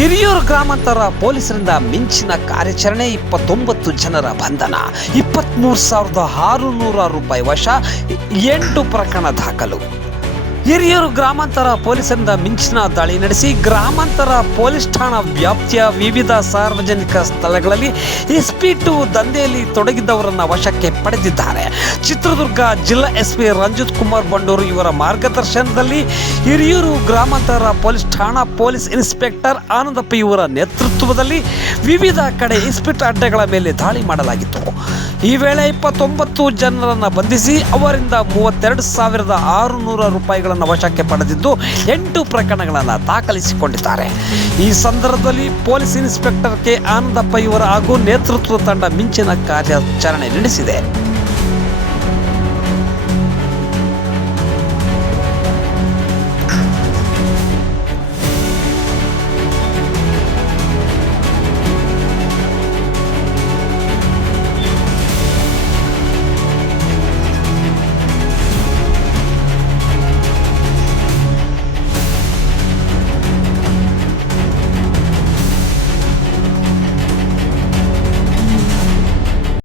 ಹಿರಿಯೂರು ಗ್ರಾಮಾಂತರ ಪೊಲೀಸರಿಂದ ಮಿಂಚಿನ ಕಾರ್ಯಾಚರಣೆ, 29 ಜನರ ಬಂಧನ, 23,600 ರೂಪಾಯಿ ವಶ, 8 ಪ್ರಕರಣ ದಾಖಲು. ಹಿರಿಯೂರು ಗ್ರಾಮಾಂತರ ಪೊಲೀಸರಿಂದ ಮಿಂಚಿನ ದಾಳಿ ನಡೆಸಿ ಗ್ರಾಮಾಂತರ ಪೊಲೀಸ್ ಠಾಣಾ ವ್ಯಾಪ್ತಿಯ ವಿವಿಧ ಸಾರ್ವಜನಿಕ ಸ್ಥಳಗಳಲ್ಲಿ ಇಸ್ಪೀಟು ದಂಧೆಯಲ್ಲಿ ತೊಡಗಿದ್ದವರನ್ನು ವಶಕ್ಕೆ ಪಡೆದಿದ್ದಾರೆ. ಚಿತ್ರದುರ್ಗ ಜಿಲ್ಲಾ ಎಸ್ಪಿ ರಂಜಿತ್ ಕುಮಾರ್ ಬಂಡೂರು ಇವರ ಮಾರ್ಗದರ್ಶನದಲ್ಲಿ ಹಿರಿಯೂರು ಗ್ರಾಮಾಂತರ ಪೊಲೀಸ್ ಠಾಣಾ ಪೊಲೀಸ್ ಇನ್ಸ್ಪೆಕ್ಟರ್ ಆನಂದಪ್ಪ ಇವರ ನೇತೃತ್ವದಲ್ಲಿ ವಿವಿಧ ಕಡೆ ಇಸ್ಪೀಟ್ ಅಡ್ಡೆಗಳ ಮೇಲೆ ದಾಳಿ ಮಾಡಲಾಗಿತ್ತು. ಈ ವೇಳೆ 29 ಜನರನ್ನು ಬಂಧಿಸಿ ಅವರಿಂದ 32,600 ರೂಪಾಯಿಗಳನ್ನು ವಶಕ್ಕೆ ಪಡೆದಿದ್ದು 8 ಪ್ರಕರಣಗಳನ್ನು ದಾಖಲಿಸಿಕೊಂಡಿದ್ದಾರೆ. ಈ ಸಂದರ್ಭದಲ್ಲಿ ಪೊಲೀಸ್ ಇನ್ಸ್ಪೆಕ್ಟರ್ ಕೆ ಆನಂದಪ್ಪ ಇವರ ಹಾಗೂ ನೇತೃತ್ವದ ತಂಡ ಮಿಂಚಿನ ಕಾರ್ಯಾಚರಣೆ ನಡೆಸಿದೆ.